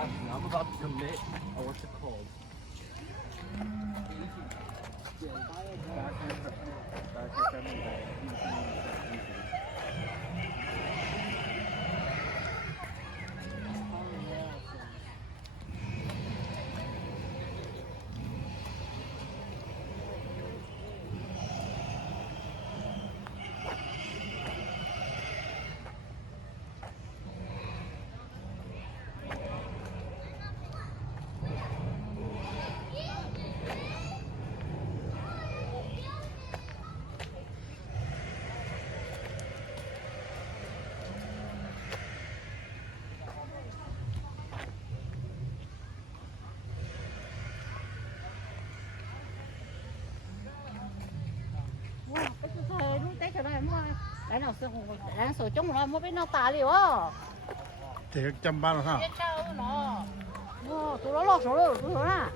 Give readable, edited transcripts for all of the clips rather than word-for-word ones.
Actually, I'm about to commit. Oh, what's it called? cái thời lúc tết cho đây mua đấy nào sương đang sửa chung rồi mua bên nào tả liệu á thì trăm ba là sao biết sao nó mua tụi nó lọt số rồi tụi nó à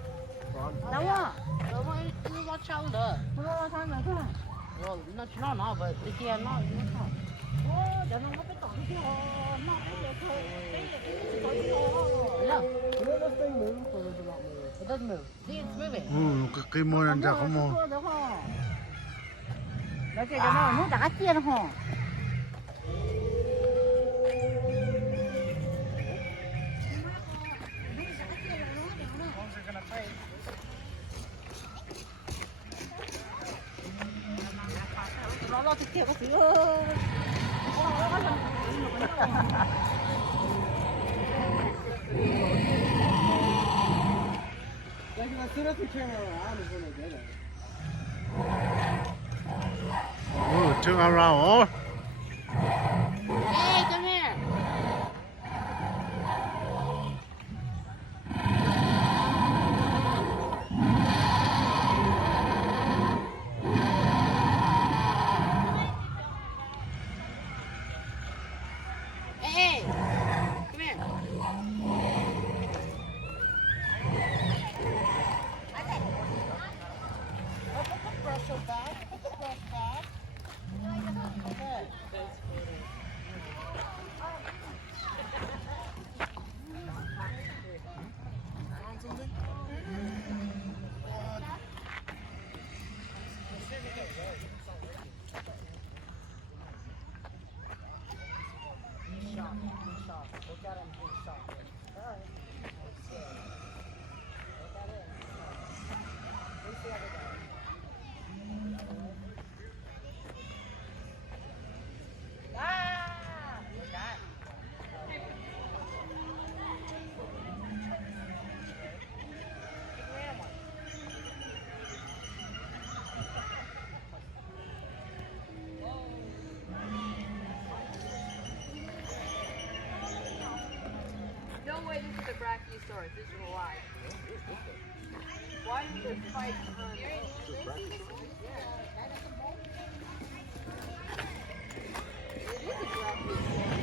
đâu á rồi mà cứ lọt sau nữa lọt sau nữa thôi rồi nó về từ kia nó sao cho nó cái tổng cái nó cái thôi It doesn't move. See, it's moving. cái môi này ra không môi nó chỉ cho nó đã chia nó hả nó thì kia có gì ơi As soon as we came around is when they did it. turn around Hey, come here. Hey, come here. Put the brush back. Put the brush back. Okay. Look at him being shocked. All right. Let's see. Look at it. Where's the other guy? Ah! Look at that. No way this is a Brachiosaurus. This is a lie. Why did this fight It is a Brachiosaurus.